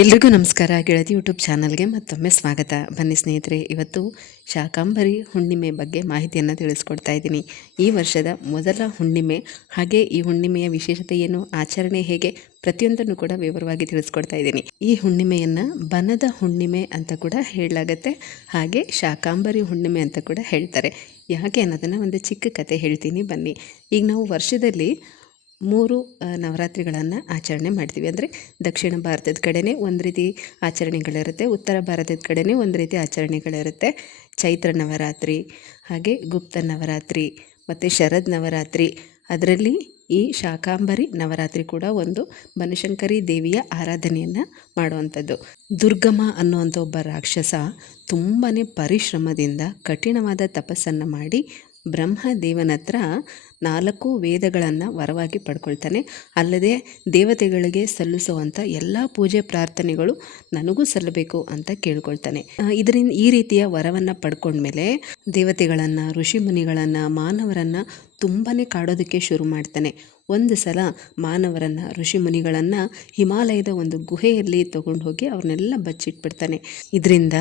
ಎಲ್ರಿಗೂ ನಮಸ್ಕಾರ. ಗೆಳತಿ ಯೂಟ್ಯೂಬ್ ಚಾನಲ್ಗೆ ಮತ್ತೊಮ್ಮೆ ಸ್ವಾಗತ. ಬನ್ನಿ ಸ್ನೇಹಿತರೆ, ಇವತ್ತು ಶಾಕಾಂಬರಿ ಹುಣ್ಣಿಮೆ ಬಗ್ಗೆ ಮಾಹಿತಿಯನ್ನು ತಿಳಿಸ್ಕೊಡ್ತಾ ಇದ್ದೀನಿ. ಈ ವರ್ಷದ ಮೊದಲ ಹುಣ್ಣಿಮೆ, ಹಾಗೆ ಈ ಹುಣ್ಣಿಮೆಯ ವಿಶೇಷತೆ ಏನು, ಆಚರಣೆ ಹೇಗೆ, ಪ್ರತಿಯೊಂದನ್ನು ಕೂಡ ವಿವರವಾಗಿ ತಿಳಿಸ್ಕೊಡ್ತಾ ಇದ್ದೀನಿ. ಈ ಹುಣ್ಣಿಮೆಯನ್ನು ಬನದ ಹುಣ್ಣಿಮೆ ಅಂತ ಕೂಡ ಹೇಳಲಾಗತ್ತೆ, ಹಾಗೆ ಶಾಕಾಂಬರಿ ಹುಣ್ಣಿಮೆ ಅಂತ ಕೂಡ ಹೇಳ್ತಾರೆ. ಯಾಕೆ ಅನ್ನೋದನ್ನು ಒಂದು ಚಿಕ್ಕ ಕತೆ ಹೇಳ್ತೀನಿ ಬನ್ನಿ. ಈಗ ನಾವು ವರ್ಷದಲ್ಲಿ 3 ನವರಾತ್ರಿಗಳನ್ನು ಆಚರಣೆ ಮಾಡ್ತೀವಿ. ಅಂದರೆ ದಕ್ಷಿಣ ಭಾರತದ ಕಡೆಯೇ ಒಂದು ರೀತಿ ಆಚರಣೆಗಳಿರುತ್ತೆ, ಉತ್ತರ ಭಾರತದ ಕಡೆಯೇ ಒಂದು ರೀತಿ ಆಚರಣೆಗಳಿರುತ್ತೆ. ಚೈತ್ರ ನವರಾತ್ರಿ, ಹಾಗೆ ಗುಪ್ತ ನವರಾತ್ರಿ ಮತ್ತು ಶರದ್ ನವರಾತ್ರಿ. ಅದರಲ್ಲಿ ಈ ಶಾಕಾಂಬರಿ ನವರಾತ್ರಿ ಕೂಡ ಒಂದು ಬನಶಂಕರಿ ದೇವಿಯ ಆರಾಧನೆಯನ್ನು ಮಾಡುವಂಥದ್ದು. ದುರ್ಗಮ ಅನ್ನುವಂಥ ಒಬ್ಬ ರಾಕ್ಷಸ ತುಂಬಾ ಪರಿಶ್ರಮದಿಂದ ಕಠಿಣವಾದ ತಪಸ್ಸನ್ನು ಮಾಡಿ ಬ್ರಹ್ಮದೇವನ ಹತ್ರ 4 ವೇದಗಳನ್ನು ವರವಾಗಿ ಪಡ್ಕೊಳ್ತಾನೆ. ಅಲ್ಲದೆ ದೇವತೆಗಳಿಗೆ ಸಲ್ಲಿಸುವಂಥ ಎಲ್ಲ ಪೂಜೆ ಪ್ರಾರ್ಥನೆಗಳು ನನಗೂ ಸಲ್ಲಬೇಕು ಅಂತ ಕೇಳ್ಕೊಳ್ತಾನೆ. ಇದರಿಂದ ಈ ರೀತಿಯ ವರವನ್ನು ಪಡ್ಕೊಂಡ್ಮೇಲೆ ದೇವತೆಗಳನ್ನು, ಋಷಿ ಮುನಿಗಳನ್ನು, ಮಾನವರನ್ನು ತುಂಬಾ ಕಾಡೋದಕ್ಕೆ ಶುರು ಮಾಡ್ತಾನೆ. ಒಂದು ಸಲ ಮಾನವರನ್ನು, ಋಷಿ ಮುನಿಗಳನ್ನು ಹಿಮಾಲಯದ ಒಂದು ಗುಹೆಯಲ್ಲಿ ತಗೊಂಡು ಹೋಗಿ ಅವ್ರನ್ನೆಲ್ಲ ಬಚ್ಚಿಟ್ಬಿಡ್ತಾನೆ. ಇದರಿಂದ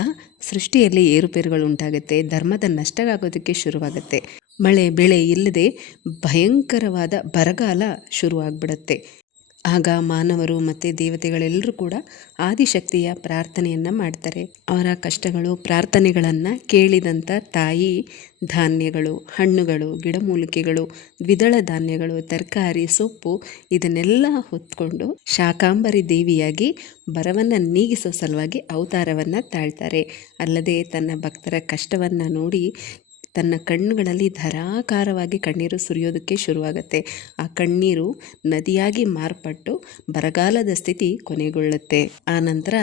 ಸೃಷ್ಟಿಯಲ್ಲಿ ಏರುಪೇರುಗಳು ಉಂಟಾಗುತ್ತೆ, ಧರ್ಮದ ನಷ್ಟ ಆಗೋದಕ್ಕೆ ಶುರುವಾಗುತ್ತೆ. ಮಳೆ ಬೆಳೆ ಇಲ್ಲದೆ ಭಯಂಕರವಾದ ಬರಗಾಲ ಶುರುವಾಗ್ಬಿಡುತ್ತೆ. ಆಗ ಮಾನವರು ಮತ್ತು ದೇವತೆಗಳೆಲ್ಲರೂ ಕೂಡ ಆದಿಶಕ್ತಿಯ ಪ್ರಾರ್ಥನೆಯನ್ನು ಮಾಡ್ತಾರೆ. ಅವರ ಕಷ್ಟಗಳು, ಪ್ರಾರ್ಥನೆಗಳನ್ನು ಕೇಳಿದಂಥ ತಾಯಿ ಧಾನ್ಯಗಳು, ಹಣ್ಣುಗಳು, ಗಿಡಮೂಲಿಕೆಗಳು, ದ್ವಿದಳ ಧಾನ್ಯಗಳು, ತರಕಾರಿ, ಸೊಪ್ಪು ಇದನ್ನೆಲ್ಲ ಹೊತ್ಕೊಂಡು ಶಾಕಾಂಬರಿ ದೇವಿಯಾಗಿ ಬರವನ್ನು ನೀಗಿಸೋ ಸಲುವಾಗಿ ಅವತಾರವನ್ನು ತಾಳ್ತಾರೆ. ಅಲ್ಲದೆ ತನ್ನ ಭಕ್ತರ ಕಷ್ಟವನ್ನು ನೋಡಿ ತನ್ನ ಕಣ್ಣುಗಳಲ್ಲಿ ಧಾರಾಕಾರವಾಗಿ ಕಣ್ಣೀರು ಸುರಿಯೋದಕ್ಕೆ ಶುರುವಾಗುತ್ತೆ. ಆ ಕಣ್ಣೀರು ನದಿಯಾಗಿ ಮಾರ್ಪಟ್ಟು ಬರಗಾಲದ ಸ್ಥಿತಿ ಕೊನೆಗೊಳ್ಳುತ್ತೆ. ಆ ನಂತರ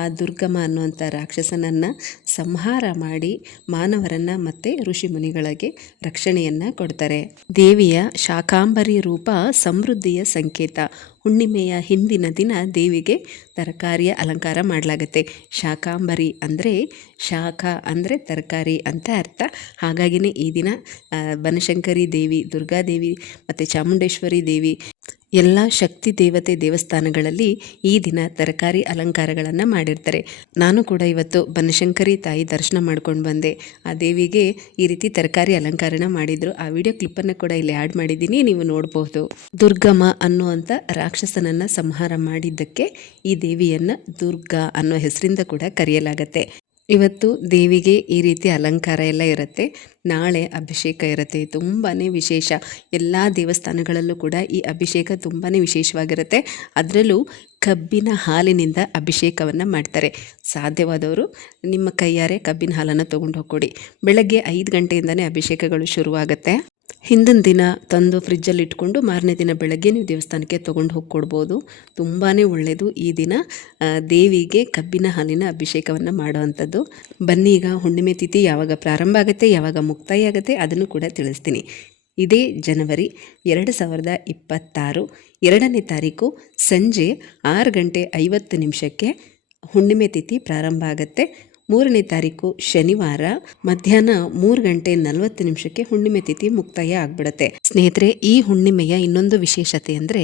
ಆ ದುರ್ಗಮ ಅನ್ನುವಂಥ ರಾಕ್ಷಸನನ್ನು ಸಂಹಾರ ಮಾಡಿ ಮಾನವರನ್ನು ಮತ್ತು ಋಷಿ ಮುನಿಗಳಿಗೆ ರಕ್ಷಣೆಯನ್ನು ಕೊಡ್ತಾರೆ. ದೇವಿಯ ಶಾಕಾಂಬರಿ ರೂಪ ಸಮೃದ್ಧಿಯ ಸಂಕೇತ. ಹುಣ್ಣಿಮೆಯ ಹಿಂದಿನ ದಿನ ದೇವಿಗೆ ತರಕಾರಿಯ ಅಲಂಕಾರ ಮಾಡಲಾಗುತ್ತೆ. ಶಾಕಾಂಬರಿ ಅಂದರೆ ಶಾಖ ಅಂದರೆ ತರಕಾರಿ ಅಂತ ಅರ್ಥ. ಹಾಗಾಗಿನೇ ಈ ದಿನ ಬನಶಂಕರಿ ದೇವಿ, ದುರ್ಗಾದೇವಿ ಮತ್ತು ಚಾಮುಂಡೇಶ್ವರಿ ದೇವಿ ಎಲ್ಲ ಶಕ್ತಿ ದೇವತೆ ದೇವಸ್ಥಾನಗಳಲ್ಲಿ ಈ ದಿನ ತರಕಾರಿ ಅಲಂಕಾರಗಳನ್ನು ಮಾಡಿರ್ತಾರೆ. ನಾನು ಕೂಡ ಇವತ್ತು ಬನಶಂಕರಿ ತಾಯಿ ದರ್ಶನ ಮಾಡ್ಕೊಂಡು ಬಂದೆ. ಆ ದೇವಿಗೆ ಈ ರೀತಿ ತರಕಾರಿ ಅಲಂಕಾರನ ಮಾಡಿದ್ರು. ಆ ವಿಡಿಯೋ ಕ್ಲಿಪ್ಪನ್ನು ಕೂಡ ಇಲ್ಲಿ ಆ್ಯಡ್ ಮಾಡಿದ್ದೀನಿ, ನೀವು ನೋಡಬಹುದು. ದುರ್ಗಮ ಅನ್ನುವಂಥ ರಾಕ್ಷಸನನ್ನು ಸಂಹಾರ ಮಾಡಿದ್ದಕ್ಕೆ ಈ ದೇವಿಯನ್ನು ದುರ್ಗಾ ಅನ್ನೋ ಹೆಸರಿಂದ ಕೂಡ ಕರೆಯಲಾಗತ್ತೆ. ಇವತ್ತು ದೇವಿಗೆ ಈ ರೀತಿ ಅಲಂಕಾರ ಎಲ್ಲ ಇರುತ್ತೆ. ನಾಳೆ ಅಭಿಷೇಕ ಇರುತ್ತೆ, ತುಂಬಾ ವಿಶೇಷ. ಎಲ್ಲ ದೇವಸ್ಥಾನಗಳಲ್ಲೂ ಕೂಡ ಈ ಅಭಿಷೇಕ ತುಂಬಾ ವಿಶೇಷವಾಗಿರುತ್ತೆ. ಅದರಲ್ಲೂ ಕಬ್ಬಿನ ಹಾಲಿನಿಂದ ಅಭಿಷೇಕವನ್ನು ಮಾಡ್ತಾರೆ. ಸಾಧ್ಯವಾದವರು ನಿಮ್ಮ ಕೈಯಾರೆ ಕಬ್ಬಿನ ಹಾಲನ್ನು ತೊಗೊಂಡು ಹೋಗ್ಕೊಡಿ. ಬೆಳಗ್ಗೆ 5 ಗಂಟೆಯಿಂದನೇ ಅಭಿಷೇಕಗಳು ಶುರುವಾಗುತ್ತೆ. ಹಿಂದಿನ ದಿನ ತಂದು ಫ್ರಿಜ್ಜಲ್ಲಿ ಇಟ್ಕೊಂಡು ಮಾರನೇ ದಿನ ಬೆಳಗ್ಗೆ ನೀವು ದೇವಸ್ಥಾನಕ್ಕೆ ತೊಗೊಂಡು ಹೋಗಿ ಕೊಡ್ಬೋದು. ತುಂಬಾ ಒಳ್ಳೆಯದು ಈ ದಿನ ದೇವಿಗೆ ಕಬ್ಬಿನ ಹಾಲಿನ ಅಭಿಷೇಕವನ್ನು ಮಾಡುವಂಥದ್ದು. ಬನ್ನಿ, ಈಗ ಹುಣ್ಣಿಮೆ ತಿಥಿ ಯಾವಾಗ ಪ್ರಾರಂಭ ಆಗುತ್ತೆ, ಯಾವಾಗ ಮುಕ್ತಾಯ ಆಗುತ್ತೆ ಅದನ್ನು ಕೂಡ ತಿಳಿಸ್ತೀನಿ. ಇದೇ ಜನವರಿ 2026 2ನೇ ತಾರೀಕು ಸಂಜೆ 6 ಗಂಟೆ 50 ನಿಮಿಷಕ್ಕೆ ಹುಣ್ಣಿಮೆ ತಿಥಿ ಪ್ರಾರಂಭ ಆಗುತ್ತೆ. 3ನೇ ತಾರೀಕು ಶನಿವಾರ ಮಧ್ಯಾಹ್ನ 3 ಗಂಟೆ 40 ನಿಮಿಷಕ್ಕೆ ಹುಣ್ಣಿಮೆ ತಿಥಿ ಮುಕ್ತಾಯ ಆಗ್ಬಿಡುತ್ತೆ. ಸ್ನೇಹಿತರೆ, ಈ ಹುಣ್ಣಿಮೆಯ ಇನ್ನೊಂದು ವಿಶೇಷತೆ ಅಂದರೆ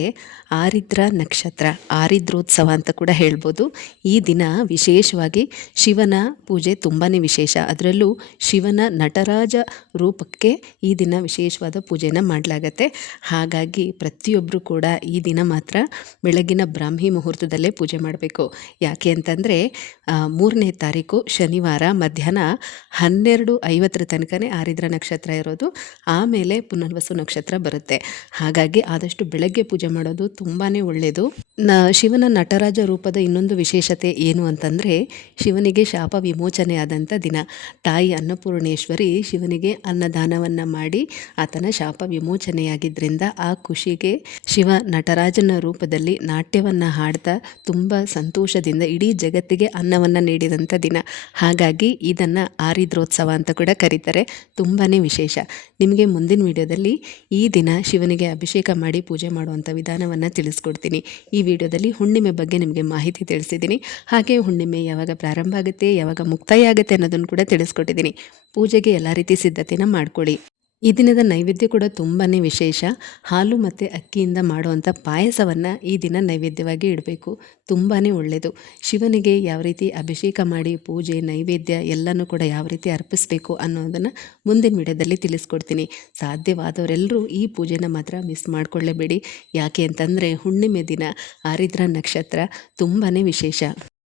ಆರಿದ್ರ ನಕ್ಷತ್ರ, ಆರಿದ್ರೋತ್ಸವ ಅಂತ ಕೂಡ ಹೇಳ್ಬೋದು. ಈ ದಿನ ವಿಶೇಷವಾಗಿ ಶಿವನ ಪೂಜೆ ತುಂಬಾ ವಿಶೇಷ. ಅದರಲ್ಲೂ ಶಿವನ ನಟರಾಜ ರೂಪಕ್ಕೆ ಈ ದಿನ ವಿಶೇಷವಾದ ಪೂಜೆನ ಮಾಡಲಾಗತ್ತೆ. ಹಾಗಾಗಿ ಪ್ರತಿಯೊಬ್ಬರು ಕೂಡ ಈ ದಿನ ಮಾತ್ರ ಬೆಳಗಿನ ಬ್ರಾಹ್ಮಿ ಮುಹೂರ್ತದಲ್ಲೇ ಪೂಜೆ ಮಾಡಬೇಕು. ಯಾಕೆ ಅಂತಂದರೆ 3ನೇ ತಾರೀಕು ಶನಿವಾರ ಮಧ್ಯಾಹ್ನ 12:50 ತನಕನೇ ಆರಿದ್ರ ನಕ್ಷತ್ರ ಇರೋದು. ಆಮೇಲೆ ಪುನರ್ವಸು ನಕ್ಷತ್ರ ಬರುತ್ತೆ. ಹಾಗಾಗಿ ಆದಷ್ಟು ಬೆಳಗ್ಗೆ ಪೂಜೆ ಮಾಡೋದು ತುಂಬಾ ಒಳ್ಳೆಯದು. ಶಿವನ ನಟರಾಜ ರೂಪದ ಇನ್ನೊಂದು ವಿಶೇಷತೆ ಏನು ಅಂತಂದರೆ ಶಿವನಿಗೆ ಶಾಪ ವಿಮೋಚನೆ ಆದಂಥ ದಿನ. ತಾಯಿ ಅನ್ನಪೂರ್ಣೇಶ್ವರಿ ಶಿವನಿಗೆ ಅನ್ನದಾನವನ್ನು ಮಾಡಿ ಆತನ ಶಾಪ ವಿಮೋಚನೆಯಾಗಿದ್ದರಿಂದ ಆ ಖುಷಿಗೆ ಶಿವ ನಟರಾಜನ ರೂಪದಲ್ಲಿ ನಾಟ್ಯವನ್ನು ಹಾಡ್ತಾ ತುಂಬ ಸಂತೋಷದಿಂದ ಇಡೀ ಜಗತ್ತಿಗೆ ಅನ್ನವನ್ನು ನೀಡಿದಂಥ ದಿನ. ಹಾಗಾಗಿ ಇದನ್ನು ಆರಿದ್ರೋತ್ಸವ ಅಂತ ಕೂಡ ಕರೀತಾರೆ. ತುಂಬಾ ವಿಶೇಷ. ನಿಮಗೆ ಮುಂದಿನ ವಿಡಿಯೋದಲ್ಲಿ ಈ ದಿನ ಶಿವನಿಗೆ ಅಭಿಷೇಕ ಮಾಡಿ ಪೂಜೆ ಮಾಡುವಂಥ ವಿಧಾನವನ್ನು ತಿಳಿಸ್ಕೊಡ್ತೀನಿ. ಈ ವಿಡಿಯೋದಲ್ಲಿ ಹುಣ್ಣಿಮೆ ಬಗ್ಗೆ ನಿಮಗೆ ಮಾಹಿತಿ ತಿಳಿಸಿದ್ದೀನಿ. ಹಾಗೆ ಹುಣ್ಣಿಮೆ ಯಾವಾಗ ಪ್ರಾರಂಭ ಆಗುತ್ತೆ, ಯಾವಾಗ ಮುಕ್ತಾಯ ಆಗುತ್ತೆ ಅನ್ನೋದನ್ನು ಕೂಡ ತಿಳಿಸ್ಕೊಟ್ಟಿದ್ದೀನಿ. ಪೂಜೆಗೆ ಎಲ್ಲ ರೀತಿ ಸಿದ್ಧತೆನ ಮಾಡ್ಕೊಳ್ಳಿ. ಈ ದಿನದ ನೈವೇದ್ಯ ಕೂಡ ತುಂಬಾ ವಿಶೇಷ. ಹಾಲು ಮತ್ತು ಅಕ್ಕಿಯಿಂದ ಮಾಡುವಂಥ ಪಾಯಸವನ್ನು ಈ ದಿನ ನೈವೇದ್ಯವಾಗಿ ಇಡಬೇಕು. ತುಂಬಾ ಒಳ್ಳೆಯದು. ಶಿವನಿಗೆ ಯಾವ ರೀತಿ ಅಭಿಷೇಕ ಮಾಡಿ ಪೂಜೆ ನೈವೇದ್ಯ ಎಲ್ಲನೂ ಕೂಡ ಯಾವ ರೀತಿ ಅರ್ಪಿಸಬೇಕು ಅನ್ನೋದನ್ನು ಮುಂದಿನ ವಿಡಿಯೋದಲ್ಲಿ ತಿಳಿಸ್ಕೊಡ್ತೀನಿ. ಸಾಧ್ಯವಾದವರೆಲ್ಲರೂ ಈ ಪೂಜೆನ ಮಾತ್ರ ಮಿಸ್ ಮಾಡಿಕೊಳ್ಳೇಬೇಡಿ. ಯಾಕೆ ಅಂತಂದರೆ ಹುಣ್ಣಿಮೆ ದಿನ ಆರಿದ್ರ ನಕ್ಷತ್ರ ತುಂಬಾ ವಿಶೇಷ.